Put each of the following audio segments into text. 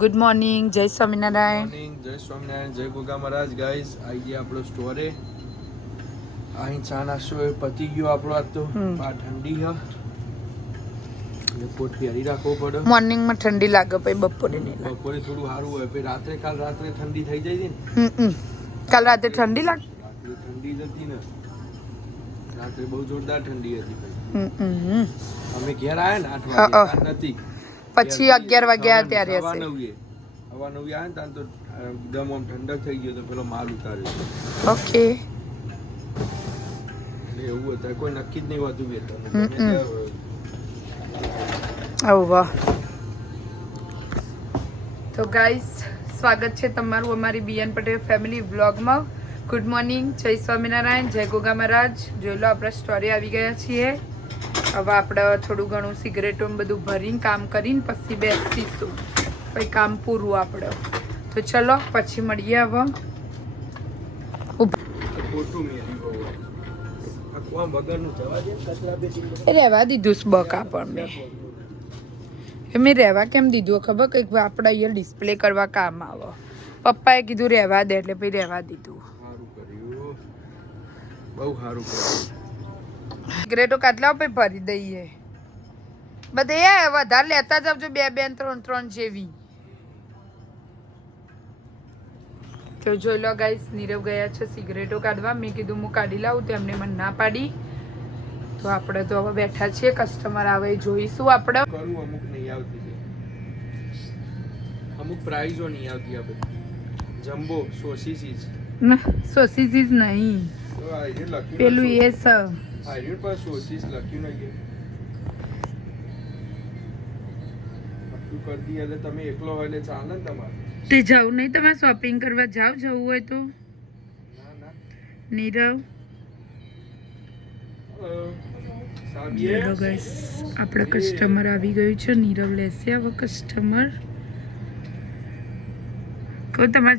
Good morning, જય Swaminarayan. Morning, જય સ્વામિનારાયણ, જય ગોગા મહારાજ. ગાઈઝ આવી ગયા આપણો સ્ટોરે. અહીં ચા નાસ્તો પતી ગયો આપણો. આજ તો બહાર ઠંડી છે એટલે કોટ પહેરી રાખવો પડે. મોર્નિંગમાં ઠંડી લાગે પછી બપોરે નહીં લાગે. બપોરે થોડું સારું હોય પછી રાત્રે કાલ રાત્રે ઠંડી થઈ જાય છે ને. કાલ રાતે ઠંડી લાગે. રાત્રે ઠંડી જ હતી ને, રાત્રે બહુ જોરદાર ઠંડી હતી. અમે ઘેર આવ્યા ને 8 વાગે નથી, પછી 11 વાગ્યા ત્યારે હશે. હવા નવી આવ્યા ને ત્યાં તો એકદમ આમ ઠંડક થઈ ગયો તો પેલો માલ ઉતાર્યો. ઓકે, એવું હતું, કોઈ નક્કી જ નહીં હોતું વેતન. ઓ વાહ. તો ગાઈસ, સ્વાગત છે તમારું અમારી બીએન પટેલ ફેમિલી વ્લોગમાં. ગુડ મોર્નિંગ, જય સ્વામિનારાયણ, જય ગોગા મહારાજ. જોઈ લો, આપણે સ્ટોરી આવી ગયા છીએ. હવે આપણે થોડું ઘણું સિગરેટો બધું ભરીને કામ કરીને પછી બેસીશું, પછી કામ પૂરું આપણે. તો ચલો પછી મળીએ. હવે રહેવા દીધું બકા, પણ મેં રહેવા કેમ દીધું ખબર? કંઈક આપણે અહીંયા ડિસ્પ્લે કરવા કામ આવે. પપ્પાએ કીધું રહેવા દે એટલે પછી રહેવા દીધું. બહુ સારું કર્યું. સિગરેટો કાટલા પછી ભરી દઈએ બધે. વધારે લેતા જાવજો, 2 3 જેવી. તો જોઈ લો ગાઈસ, નીરવ ગયા છે સિગરેટો કાઢવા. મેં કીધું હું કાઢી લાવું, તો એમને મને ના પાડી. તો આપણે તો હવે બેઠા છીએ, કસ્ટમર આવે જોઈશું આપણે. અમુક નહીં આવતી, અમુક પ્રાઇઝો નહીં આવતી. આપણે જમ્બો સોસીસીસ નહીં, પેલું એ સ આયર પર સોસીસ લખ્યું નહીં. આટલું કરી દી એટલે તમે એકલો હોય એટલે ચાલે ને તમારે. તે જાવ નહીં, તમારે શોપિંગ કરવા જાવ, જવું હોય તો. ના ના નીરવ, આપણા કસ્ટમર આવી ગયું છે. નીરવ લેશે હવે કસ્ટમર. કહું તમારે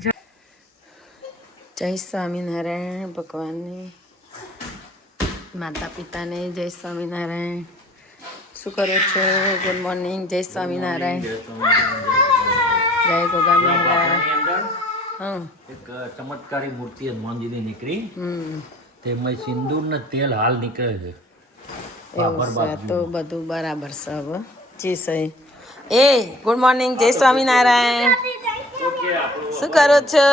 જય સ્વામિનારાયણ ભગવાનને, માતા પિતાને જય સ્વામિનારાયણ. શું કરો છો? ગુડ મોર્નિંગ, જય સ્વામિનારાયણ, જય ગોગા મહારાજ. એક ચમત્કારી મૂર્તિ હનુમાનજીની નીકળી, તેમાં સિંદૂર ને તેલ હાલ નીકળે છે. એવું છે તો બધું બરાબર છે. હવે જી સહી. એ ગુડ મોર્નિંગ, જય સ્વામિનારાયણ. શું કરો છો?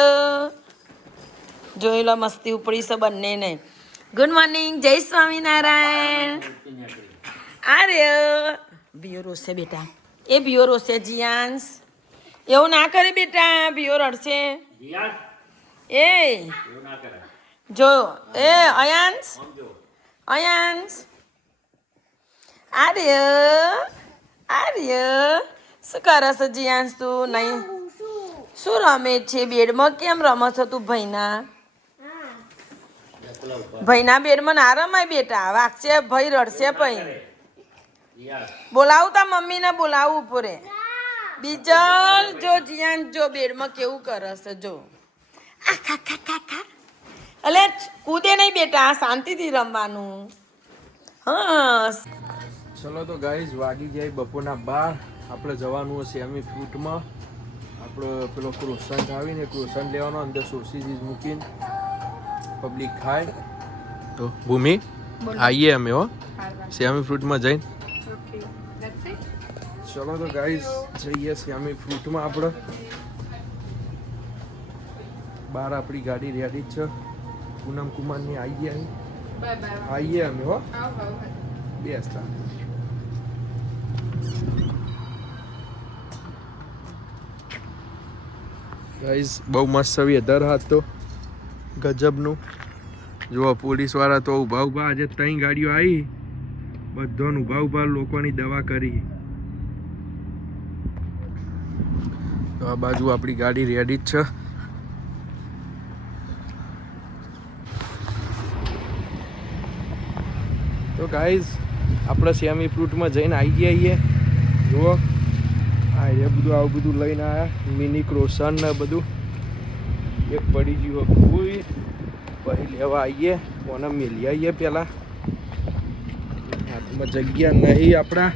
જોઈ લો, મસ્તી ઉપડી છે બંનેને. ગુડ મોર્નિંગ, જય સ્વામિનારાયણ. અરે ભીઓ રોશે બેટા, એ ભીઓ રોશે. જીયાંશ એવું ના કરે બેટા, ભીઓ રડશે. એ જો, એ અયાંશ, અયાંશ, આર્ય, આર્ય, શું કરે છે જીયાંશ? તું નહીં શું રમે છે બેડમાં? કેમ રમે છો તું ભાઈના? ભાઈના બેડમાં ના રમાય બેટા, વાગશે ભાઈ, રડશે. પછી બોલાવું તા મમ્મીને, બોલાવું પૂરે. બીજલ જો, જીયાન જો બેડમાં કેવું કરે છે જો. અલે કૂદે નહીં બેટા, શાંતિથી રમવાનું. હા ચલો તો ગાઈઝ, વાગી જાય બપોરના 12. આપણે જવાનું હશે સેમી ફ્રૂટમાં. આપણો પેલો ક્રોસન્ટ આવીને ક્રોસન્ટ લેવાનો, અંદર સોસીસીસ મૂકીને પબ્લિક ખાય. તો ભૂમિ આવીએ અમે હો સેમી ફ્રૂટમાં જઈને. ચલો તો ગાઈઝ, જઈએ સેમી ફ્રૂટમાં. આપણે બહાર આપણી ગાડી રેડી જ છે. પૂનમ કુમારની આવીએ અમે હો બેસતા. ગાઈઝ બહુ મસ્ત વેધર હાથ તો ગજબનું. જુઓ, પોલીસવાળા તો ઊભા ઊભા. આજે 3 ગાડીઓ આવી, બધાને ઊભા ઊભા લોકોની દવા કરી. તો આ બાજુ આપણી ગાડી રેડી જ છે. તો ગાઈઝ, આપણે સેમી ફ્રૂટમાં જઈને આવી ગયા. જુઓ, હા, એ બધું આવું બધું લઈને આવ્યા. મિની ક્રોસન ને બધું. એક પડી ગયું કોઈ, પછી લેવા આવીએ. કોને મેલી આવીએ પહેલાં. હાથમાં જગ્યા નહીં આપણા.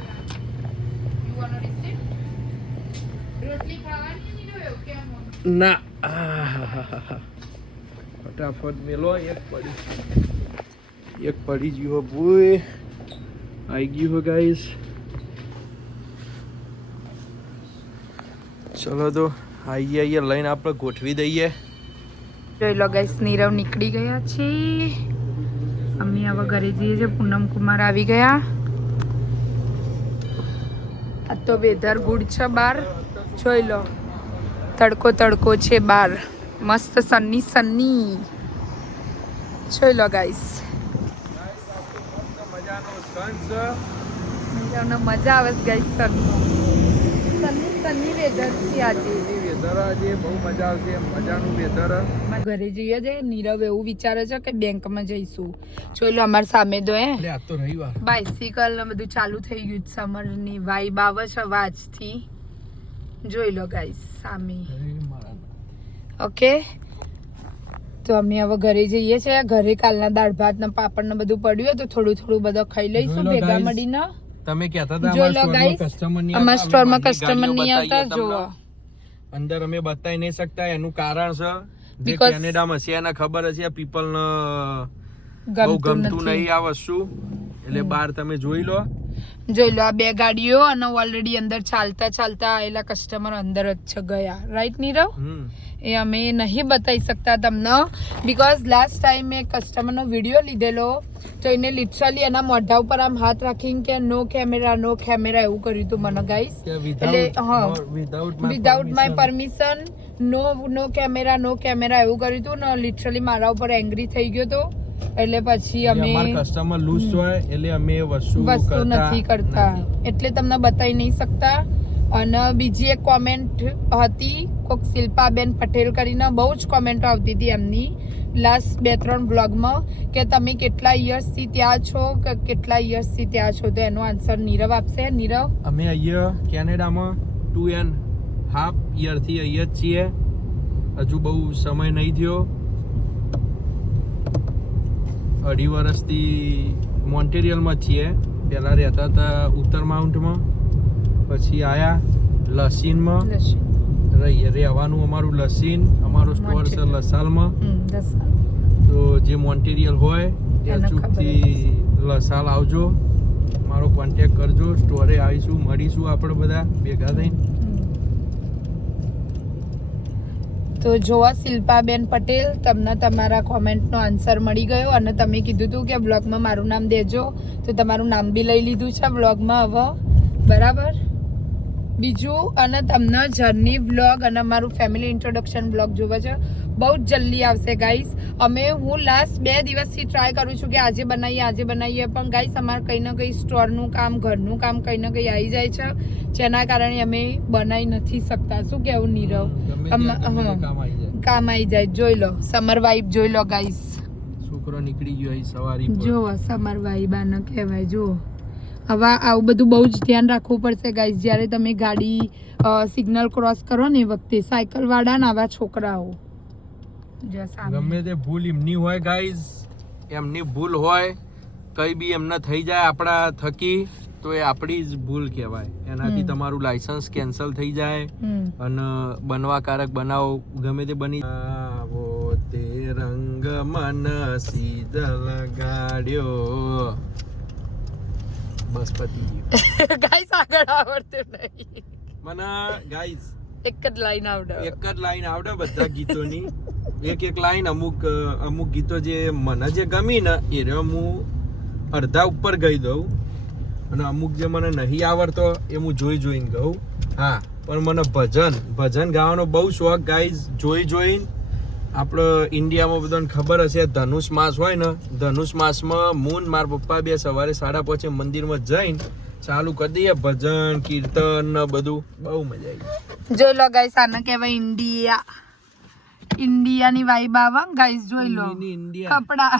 રોટલી ખાવા ના ફટાફટ મેલો એક પડી ગયો ભૂય આવી ગયું હો ગાઈસ ચલો તો આઈએ લઈને આપણે ગોઠવી દઈએ જોઈ લો ગાઈસ નીરવ નીકળી ગયા છે અમે હવે ઘરે જઈએ છીએ પૂનમ કુમાર આવી ગયા આ તો વેધર ગુડ છે બાર જોઈ લો તડકો છે બાર મસ્ત સન્ની જોઈ લો ગાઈસ મજા આવે ગાઈસ સન્ની વેધર છે આજે બહુ મજા આવશે મજાનું વેધર ઘરે જઈએ છે નીરવ એવું વિચારે છે કે બેંકમાં જઈશું જોઈ લો અમારી સામે તો આ તો રવિવાર બાઇસિકલ ને બધું ચાલુ થઈ ગયું સમરની વાઇબ આવે છે વાજથી જોઈ લો ગાઈસ સામે ઓકે તો અમે હવે ઘરે જઈએ છીએ ઘરે કાલના દાળ ભાત ને પાપડ ને બધું પડ્યું તો થોડું બધું ખાઈ લઈશું ભેગા મળીને તમે કહેતા હતા જોઈ લો ગાઈસ અમારા સ્ટોરમાં કસ્ટમર નહીં આવતા જોવો અંદર અમે બતાવી નહીં શકતા એનું કારણ છે જે Because કેનેડામાં છે એને ખબર હશે પીપલ ને બહુ ગમતું નહીં આ વસ્તુ એટલે બહાર તમે જોઈ લો આ બે ગાડીઓ અને ઓલરેડી અંદર ચાલતા આવેલા કસ્ટમર અંદર જ છે ગયા રાઈટ નીરવ એ અમે નહીં બતાવી શકતા તમને બીકોઝ લાસ્ટ ટાઈમ મેં કસ્ટમરનો વિડીયો લીધેલો તો એને લિટરલી એના મોઢા ઉપર આમ હાથ રાખીને કે નો કેમેરા એવું કર્યું હતું મને ગાઈસ એટલે હા without my permission no camera એવું કર્યું હતું ને લિટરલી મારા ઉપર એંગ્રી થઈ ગયો તો એટલે પછી અમે કસ્ટમર લૂઝ હોય એટલે અમે વસ્તુ નથી કરતા એટલે તમને બતાવી નહીં શકતા અને બીજી એક કોમેન્ટ હતી કોક શિલ્પાબેન પટેલ કરીને બહુ જ કોમેન્ટો આવતી હતી એમની લાસ્ટ 2-3 વ્લોગમાં કે તમે કેટલા યર્સથી ત્યાં છો તો એનો આન્સર નીરવ આપશે નીરવ અમે અહીંયા કેનેડામાં 2.5 યરથી અહીંયા જ છીએ હજુ બહુ સમય નહીં થયો 2.5 વર્ષથી મોન્ટેરિયલમાં છીએ પહેલાં રહેતા હતા ઉત્તર માઉન્ટમાં પછી આયા લસીનમાં રહેવાનું અમારું લસીન અમારો સ્ટોર છે લસાલમાં તો જે મોન્ટેરિયલ હોય ત્યાં ચૂકથી લસાલ આવજો મારો કોન્ટેક કરજો સ્ટોરે આવીશું મળીશું આપણે બધા ભેગા થઈને તો જોવા શિલ્પાબેન પટેલ તમને તમારા કોમેન્ટનો આન્સર મળી ગયો અને તમે કીધું હતું કે બ્લોગમાં મારું નામ દેજો તો તમારું નામ બી લઈ લીધું છે બ્લોગમાં હવે બરાબર બીજું અને તમને જર્ની વ્લોગ અને મારું ફેમિલી ઇન્ટ્રોડક્શન વ્લોગ જોવા છે બહુ જ જલ્દી આવશે ગાઈસ હું લાસ્ટ 2 દિવસથી ટ્રાય કરું છું કે આજે બનાવીએ પણ ગાઈસ અમારે કંઈ ને કંઈ સ્ટોરનું કામ ઘરનું કામ કંઈ ને કંઈ આવી જાય છે જેના કારણે અમે બનાવી નથી શકતા શું કેવું નીરવ કામ આવી જાય જોઈ લો સમર વાઇબ જોઈ લો ગાઈસ છોકરો નીકળી ગયો સવારી જો સમર વાઇબ આને કહેવાય જો હવે આવું બધું બહુ જ ધ્યાન રાખવું પડશે ગાઈસ જ્યારે તમે ગાડી સિગ્નલ ક્રોસ કરો ને એ વખતે સાયકલ વાળા ને આવા છોકરાઓ ગમે તે ભૂલ એમની હોય ગાઈસ એમની ભૂલ હોય કઈ બી એમને થઈ જાય આપણા થકી તો એ આપણી જ ભૂલ કહેવાય એનાથી તમારું લાયસન્સ કેન્સલ થઈ જાય અને બનવાકારક બનાવ ગમે તે બની આવો તે રંગ મન સીધ લગાડ્યો બસ પતી ગયું ગાઈસ આગળ આવડતું નહીં મને ગાઈસ એક જ લાઈન આવડે બધા ગીતોની એક લાઈન અમુક ગીતો જે મને જે ગમી ને એ હું અડધા ઉપર ગઈ દઉં અને અમુક જે મને નહીં આવડતો એ હું જોઈને ગાઉં હા પણ મને ભજન ગાવાનો બહુ શોખ ગાઈઝ જોઈને આપણે ઇન્ડિયામાં બધાને ખબર હશે ધનુષ માસ હોય ને ધનુષ માસમાં મારા પપ્પા બે સવારે 5:30 મંદિરમાં જઈને ચાલુ કરી દઈએ ભજન કીર્તન ને બધું બહુ મજા આવી જોઈ લો ગાઈસ આને કહેવાય ઇન્ડિયાની વાઇબ આવે ગાઈસ જોઈ લો કપડા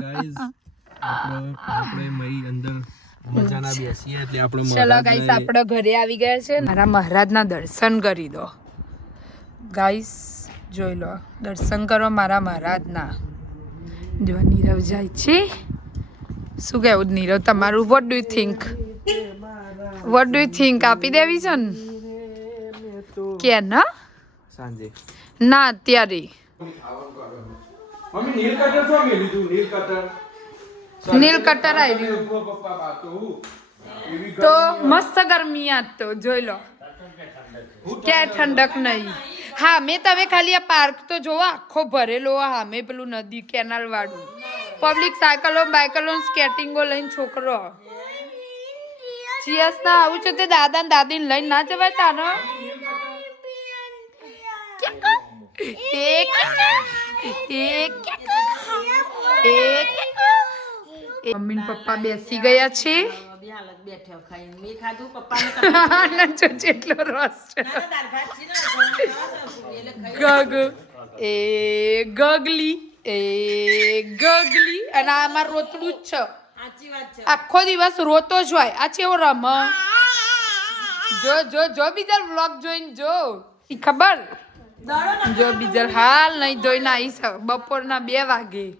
ગાઈસ આપણે મઈ અંદર મજાના બેસીએ એટલે આપણે ચલો ગાઈસ આપણે ઘરે આવી ગયા છે મારા મહારાજના દર્શન કરી દો ગાઈસ જોઈ લો દર્શન કરો મારા મહારાજના જો નીરવ જાય છે શું કહેવું નીરવ તમારું વોટ ડુ યુ થિંક આપી દેવી છે ને તો કે ના સાંજે ના અત્યારે મમ્મી નીલ કટર શું મેં લીધું નીલ કટર નીલ કટર આવ્યું પપ્પા બાતો હું એવી તો મસ્ત ગરમી આજ તો જોઈ લો ક્યાંય ઠંડક નહીં હા મેં તમે ખાલી આ પાર્ક તો જોવો આખો ભરેલો હા મેં પેલું નદી કેનાલ વાળું પબ્લિક સાયકલો બાયકલો સ્કેટિંગો લઈને છોકરો ચિયસ ના આવું છે તે દાદા ને દાદી લઈને ના જવાય તાનો મમ્મી ને પપ્પા બેસી ગયા છે જેટલો રસ છે ગગલી અને આ અમારું રોતડું જ છે આખો દિવસ રોતો જ હોય આ છે એવો રમ જો બીજા વ્લોગ જોઈને જો ઈ ખબર જો બીજા હાલ નહીં ધોઈને આવીશ બપોરના 2 વાગે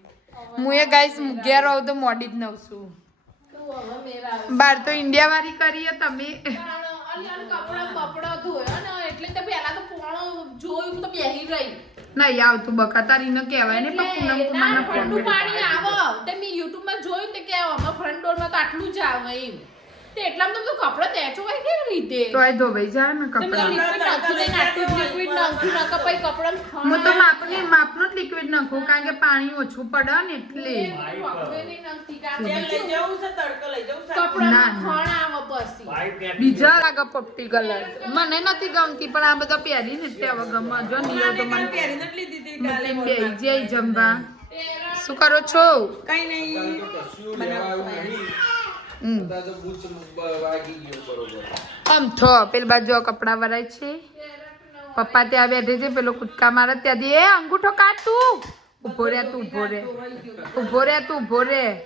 હું એ ગાઈસ ઘેર આવું તો મોડી જ નવ છું બાર તો ઇન્ડિયા વાળી કરીએ તમે નહીં આવતું બકા તારી ન કહેવાય ને પણ પૂનમ કુમારના ઠંડુ પાણી આવે તે મેં YouTube માં જોયું તે કે અમારા ફ્રન્ટ ડોર માં તો આટલું જ આવે એમ તે એટલામાં તો કપડા તેચો હોય કેવી રીતે તો આ ધોવાઈ જાય ને કપડા લિક્વિડ નાખી નાખો પછી કપડા હું તો માપનો જ લિક્વિડ નાખું કારણ કે પાણી ઓછું પડે ને એટલે બીજા લાગે પટ્ટી કલર મને નથી ગમતી પણ આ બધા પહેરી ને તે હવે ગમે જો નીરવ તો મને બેહી જાય જમવા શું કરો છો કઈ નહીં આમ થો પેલી બાજુ કપડા વરાય છે પપ્પા ત્યાં બેઠે છે પેલો કૂદકા મારે ત્યાંથી એ અંગૂઠો કાઢ તું ઉભો રે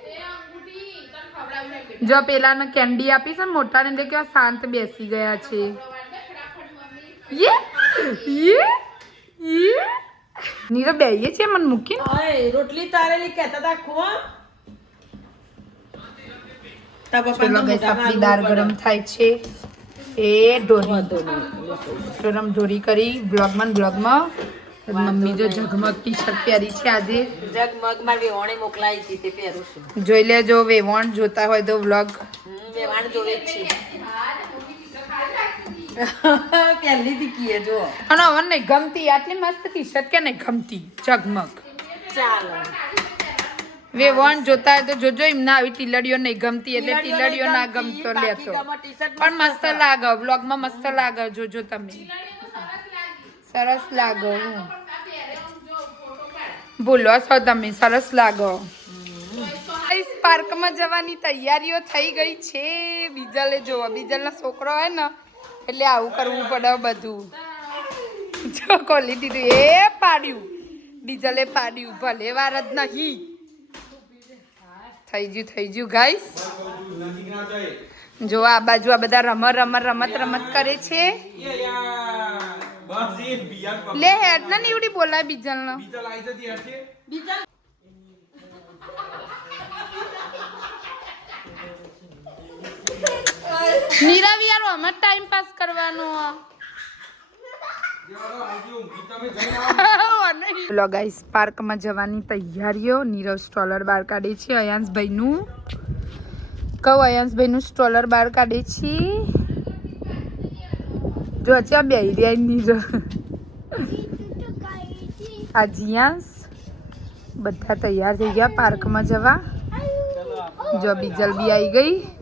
જો પેલાને કેન્ડી આપી છે ને મોટાને એટલે કેવા શાંત બેસી ગયા છે નીરવ બેહીએ છે મને મૂકી રોટલી તારેલી કહેતા હતા ખુવા આપણી દાળ ગરમ થાય છે એ ઢોરી કરી બ્લોગમાં મમ્મી જો ઝગમગ ટી શર્ટ પહેરી છે આજે જગમગ માં વેવણે મોકલાઈ હતી તે પહેરું છું જોઈ લેજો વેવણ જોતા હોય તો વ્લોગ વેવાણ જોવે છે પહેલી દીકીએ જો અને હવે નહીં ગમતી આટલી મસ્ત ટી શર્ટ કે નહીં ગમતી ઝગમગ ચાલો વેવણ જોતા હોય તો જોજો એમને આવી ટીલડીઓ નહીં ગમતી એટલે ટીલડીઓ ના ગમતો લેતો પણ મસ્ત લાગે વ્લોગમાં મસ્ત લાગે જોજો તમે સરસ લાગો ભૂલો છો તમે સરસ લાગો પાર્કમાં જવાની તૈયારીઓ થઈ ગઈ છે બીજલે જોવા બીજલનો છોકરો હોય ને એટલે આવું કરવું પડે બધું જો ખોલી દીધું એ પાડ્યું બીજલે પાડ્યું ભલે વાર જ નહીં થઈ ગયું ગાઈસ જો આ બાજુ આ બધા રમત કરે છે લે હેડ ના નીવડી બોલાય બીજલ નો નીરવ યાર અમે ટાઈમ પાસ કરવાનો લો ગાઈસ પાર્કમાં જવાની તૈયારીઓ નીરવ સ્ટ્રોલર બહાર કાઢે છે અયાંશભાઈનું સ્ટ્રોલર બહાર કાઢે છે જો અચ્છા બેહી રહ્યા નીરવ આ જીયાંશ બધા તૈયાર થઈ ગયા પાર્કમાં જવા જો બીજલ બી આવી ગઈ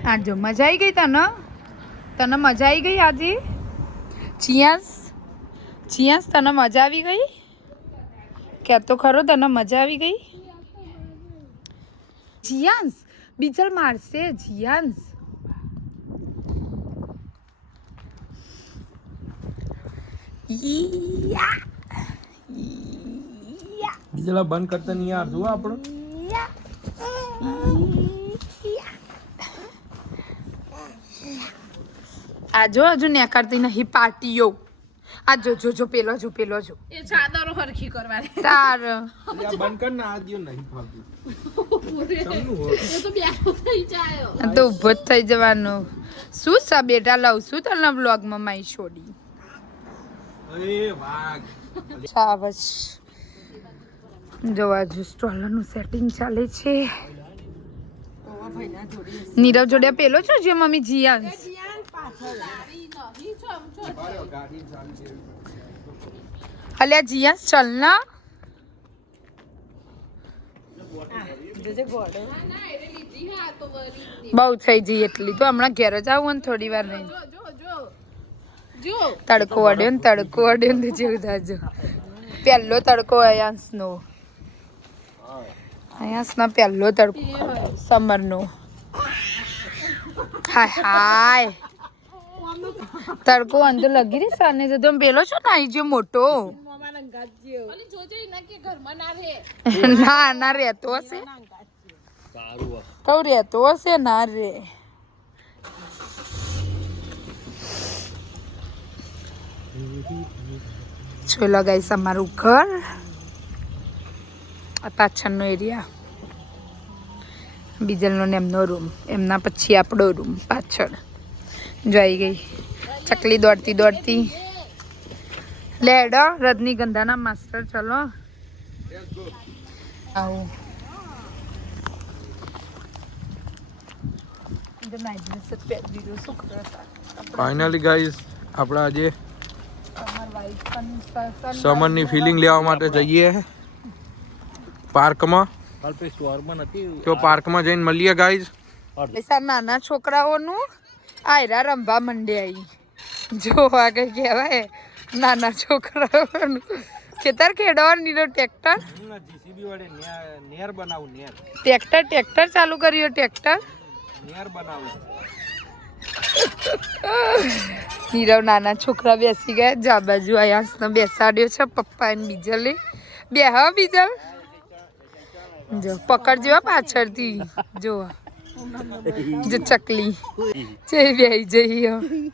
હા જો મજા આવી ગઈ તને મજા આવી ગઈ આજે ચિયાંશ તને મજા આવી ગઈ કે તો ખરો તને મજા આવી ગઈ ચિયાંશ બીજલ મારશે ચિયાંશ બીજલા બંધ કરતા નહીં યાર જો આપણો આ જો હજુ નેકારતી નહીં પાર્ટીઓ આ જો પેલો જો એ ચાદરો હરખી કરવાની તાર એટલે આ બંધ કર ને આ દિયો નહીં ફાવતું એ તો બેઠો થઈ જાય આ તો ઊભો જ થઈ જવાનું શું સા બેટા લઉં છું તને બ્લોગમાં માઈ છોડી અરે વાઘ શાબાશ જો આજુ સ્ટોલરનું સેટિંગ ચાલે છે નીરવ જોડે પેલો છો જે મમ્મી જીયાન્સ અલ્યા જીયાન્સ ચલ ના બહુ થઈ જઈ એટલી તો હમણાં ઘેર જ આવું ને થોડી વાર નહીં જો તડકો અડ્યો ને તો જેવું થાજો પહેલો તડકો અયાંશનો અયાંશના પહેલો તડકો સમરનો હાય તડકો અંદર લગી રહી સાને તો તમે પેલો છો ને અહીં જે મોટો અને જોજે ના કે ઘરમાં ના રહે ના રહેતો હશે સારું કઉ રહેતો હશે ના રે જોઈ લગાઈશ અમારું ઘર આ પાછળનો એરિયા બીજલનો ને એમનો રૂમ એમના પછી આપણો રૂમ પાછળ જોઈ ગઈ ચકલી દોડતી લેડો રજનીગંધાના માસ્ટર ચલો આવું ફાઇનલી ગાઈઝ આપણે આજે સમરની ફિલિંગ લેવા માટે જઈએ પાર્કમાં કલ્પેશ સ્ટોરમાં નથી તો પાર્કમાં જઈને મળીએ ગાઈઝ પૈસા નાના છોકરાઓનું આયરા રંભા મંડે આવી જોવા કઈ કહેવાય નાના છોકરાઓનું ખેતર ખેડવાનું નીલો ટ્રેક્ટર જીસીબી વડે નેર બનાવું નેર ટ્રેક્ટર ચાલુ કર્યો ટ્રેક્ટર નેર બનાવું નીરવ નાના છોકરા બેસી ગયા જા બાજુ આયાસને બેસાડ્યો છે પપ્પા ને બીજલે બે હા બીજલ જો પકડજો પાછળથી જો જો ચકલી જઈ બેહી જઈ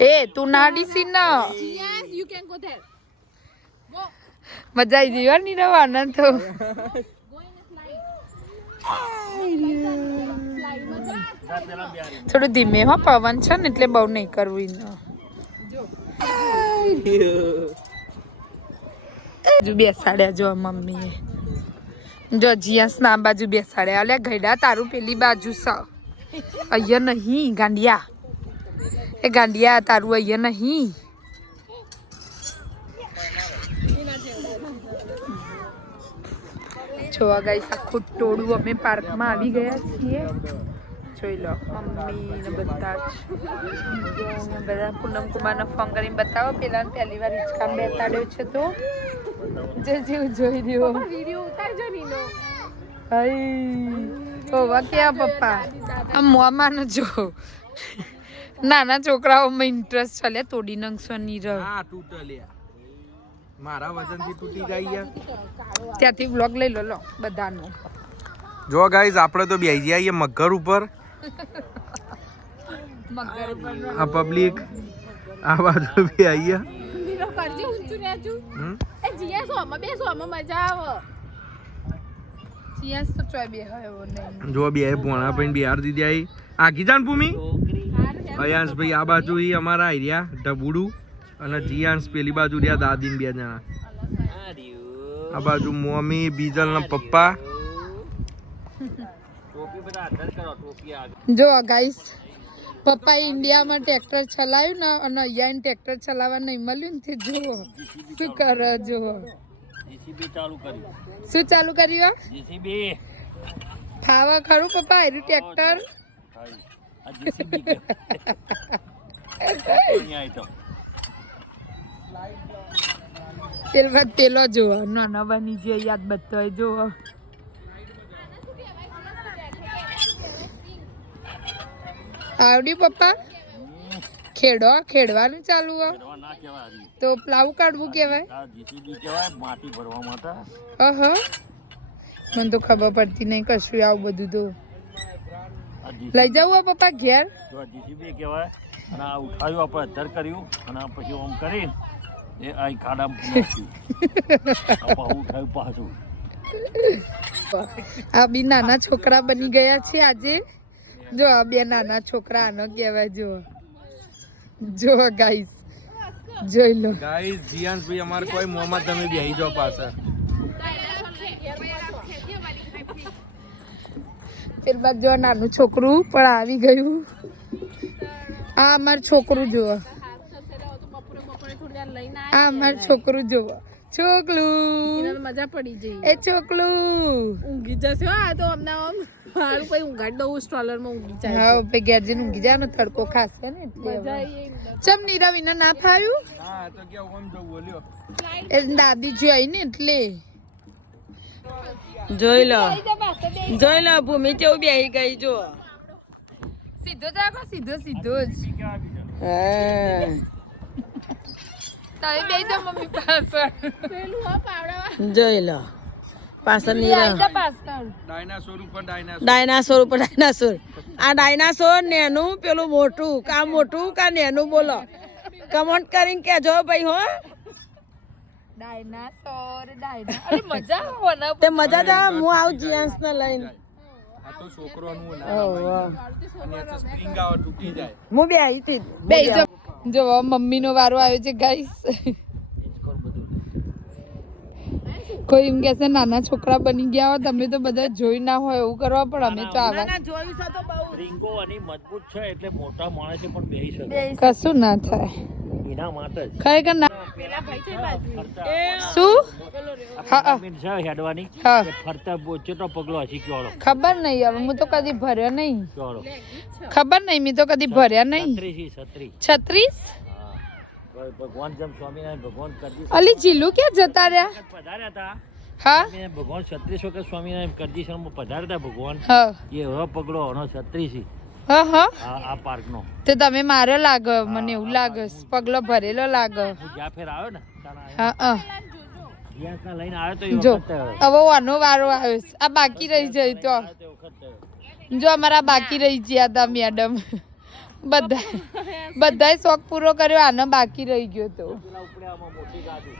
એ તું નાડી સી ના yes you can go there મજા આવી ગઈ યાર નીરવ આનંદ તો થોડું ધીમે હો પવન છે ને એટલે બહુ નહીં કરવું હજુ બેસાડ્યા જો મમ્મીએ જો જીયાસ ના બાજુ બેસાડ્યા અલ્યા ગયડા તારું પેલી બાજુ સ અહીંયા નહીં ગાંડિયા એ ગાંડિયા તારું અહીંયા નહીં જોવા ગાઈસ આખું ટોળું અમે પાર્કમાં આવી ગયા છીએ જોઈ લો મમ્મી ને બધા જ બધા પૂનમ કુમારનો ફોન કરીને બતાવો પેલા પહેલી વાર હિંચકામાં બેસાડ્યો છે તો જે જેવું જોઈ રહ્યો વિડિયો ઉતારજો નીનો હઈ ઓવા ક્યાં પપ્પા આ મોમાં જો નાના છોકરાઓમાં ઇન્ટરેસ્ટ ચાલે તોડી નંગસો નીરવ આ તૂટલ્યા મારા વજનથી તૂટી ગઈ યાર ત્યાંથી વ્લોગ લઈ લો બધાનો જો ગાઈઝ આપણે તો બેસી જઈએ મગર ઉપર આ પબ્લિક આ બાજુ બી આવીએ નીનો કરજે ઊંચું રહેજો એ જીયા સોમાં બેસો આમાં મજા આવે ચિયાસ તો ચોય બે હોય નહીં જો બે ભોણા પૈન બિહાર દીધી આવી આખી જાન ભૂમિ અયાંશ ભાઈ આ બાજુ ઈ અમારા આઈરિયા ઢબુડું અને જીયાંશ પેલી બાજુ રહ્યા દાદી ને બે જણા આ બાજુ મમ્મી બીજલ ના પપ્પા જો ગાઈસ પપ્પા ઇન્ડિયામાં ટ્રેક્ટર ચલાવ્યું ને અને અહીંયા ટ્રેક્ટર ચલાવવા નહીં મળ્યું ને તે જુઓ શું કરે જુઓ જીસીબી ચાલુ કર્યું શું ચાલુ કર્યું જીસીબી ફાવા ખરું પપ્પા આયરું ટ્રેક્ટર આ જીસીબી અહીંયા તો પેલો જુઓ નાના બની જે યાદ બધો જુઓ આવડી પપ્પા ખેડવાનું ચાલુ હો ના કહેવાય તો પ્લાવ કાઢવું કહેવાય આ જીસીબી કહેવાય માટી ભરવા માટે મને તો ખબર પડતી નહીં કશું આવું બધું તો આ લઈ જાવ પપ્પા ઘેર જીસીબી કહેવાય અને આ ઉઠાવ્યું આપણે અધર કર્યું અને પછી ઓમ કરીને એ આ ખાડામાં નાખ્યું ઉઠાવ્યું પાછું. આ બી નાના છોકરા બની ગયા છે આજે. જો આ બે નાના છોકરા આનો કહેવાય. જો ગાઈસ જોઈ લો. ગાઈસ જીયાંશ ભાઈ અમારે કોઈ મોમાં તમે બેહી જાઓ પાછળ. પેલી બાજુ જો નાનું છોકરું પણ આવી ગયું. આ અમારું છોકરું જુઓ. આ અમારું છોકરું જુઓ. છોકલું મજા પડી જઈ. એ છોકલું ઊંઘી જશે. હા તો હમણાં મારું કઈ ઊંઘાડી દઉં સ્ટ્રોલરમાં ઊંઘી જાય. હા ભાઈ ઘેર જઈને ઊંઘી જાય ને તડકો ખાશે ને એટલે ચમ નીરવીને ના ફાવ્યું. હા તો કે ઓમ જો બોલ્યો. એ દાદી જોઈ ને એટલે જોઈ લો ભૂમિ કેવું બેહી ગઈ જો. સીધો જાગો સીધો સીધો જ. હા તમે બે જાઓ મમ્મી પાછળ. પેલું હા પાવડા જોઈ લો પાછળ પાછળ ડાયનાસોર ઉપર ડાયનાસોર ઉપર ડાયનાસોર. આ ડાયનાસોર નેનું પેલું મોટું કા મોટું કા નેનું બોલો. કમેન્ટ કરીને કેજો ભાઈ હો. ડાયનાસોર અરે મજા આવે તે મજા જ આવે. હું આવું જીયાંશ ને લઈને. આ તો છોકરોનું ના અને તો સ્પ્રિંગ આવ તૂટી જાય. હું બે આવી હતી બે જો મમ્મીનો વારો આવ્યો છે ગાઈસ. કોઈ એમ કે છે નાના છોકરા બની ગયા હોય તમે તો બધા જોઈ ના હોય એવું કરવા પણ અમે તો આવા જોયું છે તો બહુ રીંગો અને મજબૂત છે એટલે મોટા માણસે પણ બેસી શકે કશું ના થાય. એના માટે જ ખરેખર ના શું છે હેડવાની હા ફરતા ચેટલો પગલો હસી કયો ખબર નહીં હવે હું તો કદી ભર્યો નહીં. કયો ખબર નહીં મેં તો કદી ભર્યા નહીં. 36 36 ભગવાન જેમ સ્વામિનારાયણ ભગવાન કરજી અલી જીલું ક્યાં જતા રહ્યા. પધાર્યા હતા હા ભગવાન 36 વખત સ્વામિનારાયણ કરજીસરમાં પધાર્યા હતા ભગવાન. હા એ હવે પગલો એનો 36 હા હા આ પાર્કનો. તો તમે મારે લાગે મને એવું લાગે પગલો ભરેલો લાગે. હું જ્યાં ફેર આવ્યો ને હા હા જ્યાં લઈને આવ્યો તો એ જો વખત હવે આનો વારો આવ્યો છે. આ બાકી રહી જાય તો તે વખત જો અમારા બાકી રહી ગયા હતા મેડમ. બધા શોખ પૂરો કર્યો આનો બાકી રહી ગયો તો.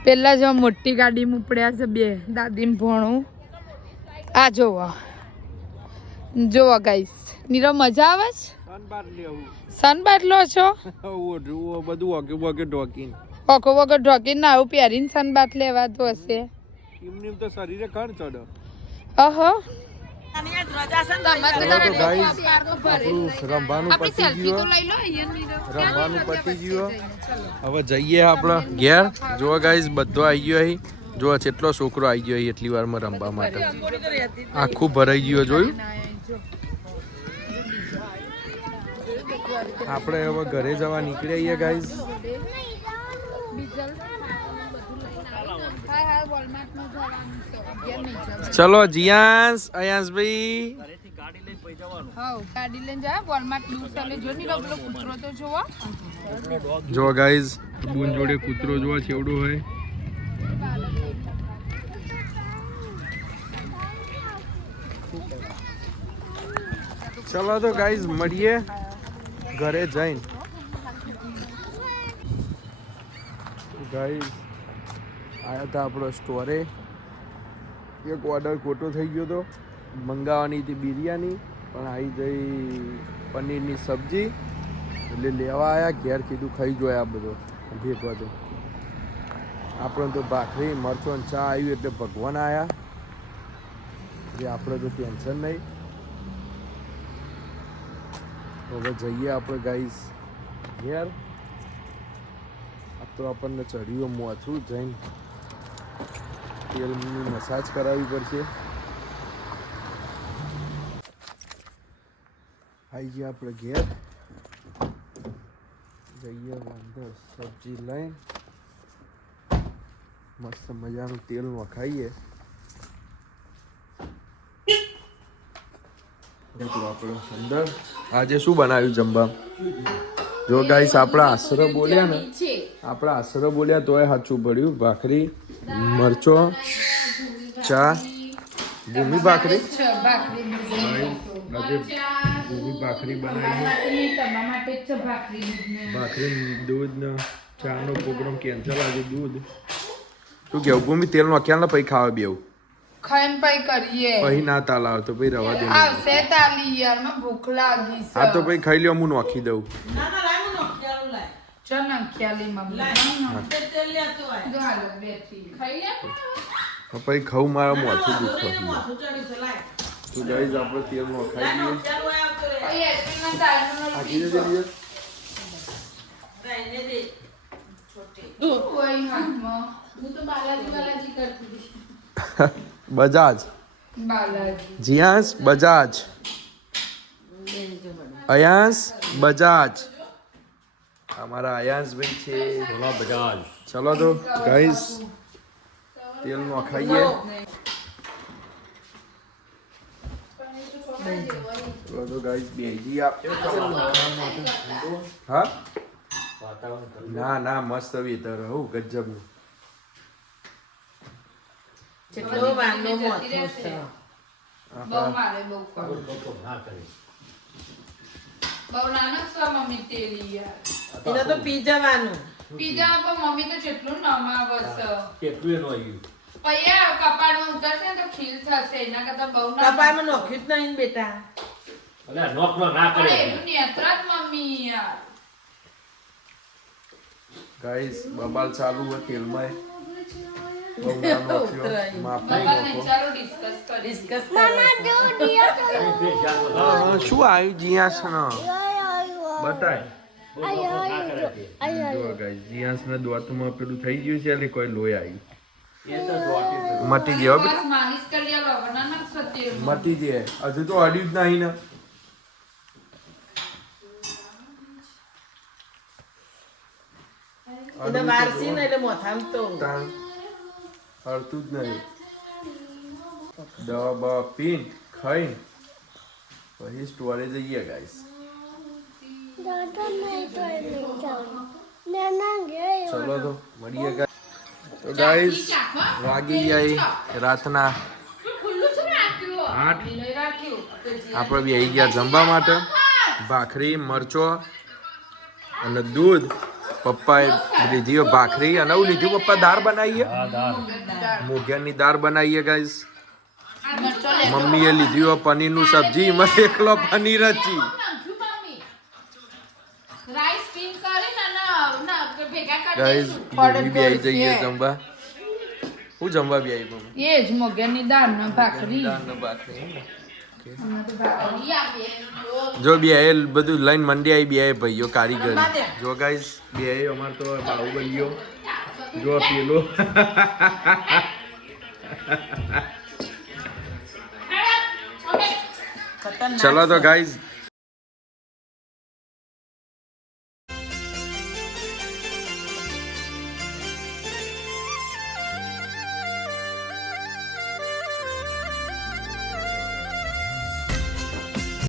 પેલા જો મોટી ગાડીમાં ઉપડ્યા છે બે દાદી ભણું. આ જોવો ગાઈસ નીરવ મજા આવે છે. સનબાર લેવું સન બાટલો છો ઓ બધું વગે વગે ઢોકીને ઓકો વગર ઢોકીને ને આવું પહેરીને સન બાટ લેવાતું હશે. એમની તો શરીરે કણ ચડો. ઓહો રમવાનું પતી ગયું. રમવાનું પતી ગયું. હવે જઈએ આપણે ઘેર. જો ગાઈસ બધો આવી ગયો અહીં. જો જેટલો છોકરો આવી ગયો અહીં એટલી વારમાં રમવા માટે. આખું ભરાઈ ગયું જોયું. આપણે હવે ઘરે જવા નીકળ્યા છીએ ગાઈસ. ચલો જીયાંશ અયાંશ ભાઈ ગાડી લઈને જાય વોલમાર્ટ દૂર ચાલે જો ની પેલો કૂતરો તો જોવો. જો ગાઈસ બુન જોડે કૂતરો જોવા છેવડો હોય. ચલો તો ગાઈસ મળીએ ઘરે જઈને. ગાઈસ આયા હતા આપણો સ્ટોરે. એક ઓર્ડર ખોટો થઈ ગયો હતો. મંગાવવાની હતી બિરયાની પણ આવી જઈ પનીરની સબ્જી. એટલે લેવા આવ્યા ઘેર કીધું ખાઈ જોયા આ બધો ભેગો હતો. આપણે તો ભાખરી મરચો અને ચા આવ્યું એટલે ભગવાન આવ્યા. એટલે આપણે તો ટેન્શન નહીં. હવે જઈએ આપણે ગાઈસ ઘેર. આ તો આપણને ચડ્યું મોથું જઈને તેલની મસાજ કરાવવી પડશે. આવી ગયા આપણે ઘેર. જઈએ અંદર સબ્જી લઈને મસ્ત મજાનું તેલ નખાઈએ. આપણે અંદર આજે શું બનાવ્યું જમવા? જો ગાઈસ આપણા આશરો બોલ્યા ને તોય સાચું પડ્યું. ભાખરી મરચો ચા ભૂમિ ભાખરી ગોબી ભાખરી બનાવી તમારા માટે નહીં, તમારા માટે જ છે ભાખરી દૂધને. ભાખરી દૂધ ને ચાનો પ્રોગ્રામ કેન્સલ આજે દૂધ શું કેવું ભૂમિ તેલ નાખ્યા ને પછી ખાવા બેવું ખાઈને પછી કરીએ. પછી ના તાલ આવે તો પછી રવા દે આવશે તાલી યાર, મને ભૂખ લાગી છે. હા તો પછી ખાઈ લ્યો હું નાખી દઉં ચલ નાખ્યાલી મમ્મી. જો હાલો બેઠી. ખાઈ લે પછી ખાવું મારા મોંથી દુઃખ તો ગાઈઝ આપણે તેલ નખાઈ દઈએ પછી એસપીમાં તાળીનો આખી દે દીએ કોઈ હાથમાં. હું તો બાલાજી કરતી હતી. બજાજ બાલાજી. જીયાસ બજાજ અયાંશ બજાજ અમારા અયાંશ ભાઈ છે બોલા બજાજ ચલો તો ગાઈઝ તેલ નખાઈએ ચલો તો ગાઈઝ બેજી આપ હા ના ના મસ્ત વેતર હો ગજબનું કેટલો વાંધો મોથું છે બહુ મારે બહુ કરો. ના કરે બહુ નાનક છો મમ્મી તેલી યાર. એને તો પી જવાનું પીઝા પણ મમ્મી તો જેટલું નમાવે છે. કેટલું એનું આવી પૈયા કપાળમાં ઉતરશે ને તો ખીલ થશે. એના કરતા બહુ ના કપાળમાં નોખ્યું જ નહીં ને બેટા અલ્યા નોકરો ના પણ કરે એનું નેત્ર જ મમ્મી યાર. ગાઈઝ બબાલ ચાલુ હોય તેલમાં બહુ ના નોખ્યો માફ બાબા ને નહીં ચાલો ડિસ્કસ કરીએ. ડિસ્કસ શું આવ્યું જીયાસ ને બતાય જો ગાઈઝ જીયાસ ને દોતમાં પેલું થઈ ગયું છે એટલે કોઈ લોહી આવ્યું મટી ગયો બસ માલિશ કરી આલો બનાના સત્ય. મટી જાય હજુ તો અડ્યું જ નહીં ને એને વારસી ને એટલે મોથામાં તો તાણ હળતું જ નહીં દવા બવા પીન ખાઈને પછી સ્ટોરે જઈએ ગાઈસ ચલો તો મળીએ ગાઈસ તો ગાઈસ વાગી ગયા રાતના ખુલ્લું છે ને આટલું 8 લઈ રાખ્યું. આપણે બી આવી ગયા જમવા માટે ભાખરી મરચો અને દૂધ પપ્પાએ લીધી ભાખરી અને એવું લીધું પપ્પા દાળ બનાવીએ હા દાળ મોગિયાની દાળ બનાવીએ ગાઈસ મરચો લે. મમ્મીએ લીધું પનીરનું સબ્જી મને એકલો પનીર જ છી નાખ્યું મમ્મી રાઈસ સ્ટીમ કરીને ના ભેગા કરી ગાઈસ મમ્મી બી આવી જઈએ જમવા હું જમવા બી આવી મમ્મી એ જ મોગેની દાળ ને ભાખરી. દાળ ને ભાખરી દઈશું. આપીએ જો બે બધું લઈને મંડી આવી બે ભાઈઓ કારીગર જો ગાઈસ બે અમાર તો બાહુબલીઓ જો પેલો ચલો તો ગાઈસ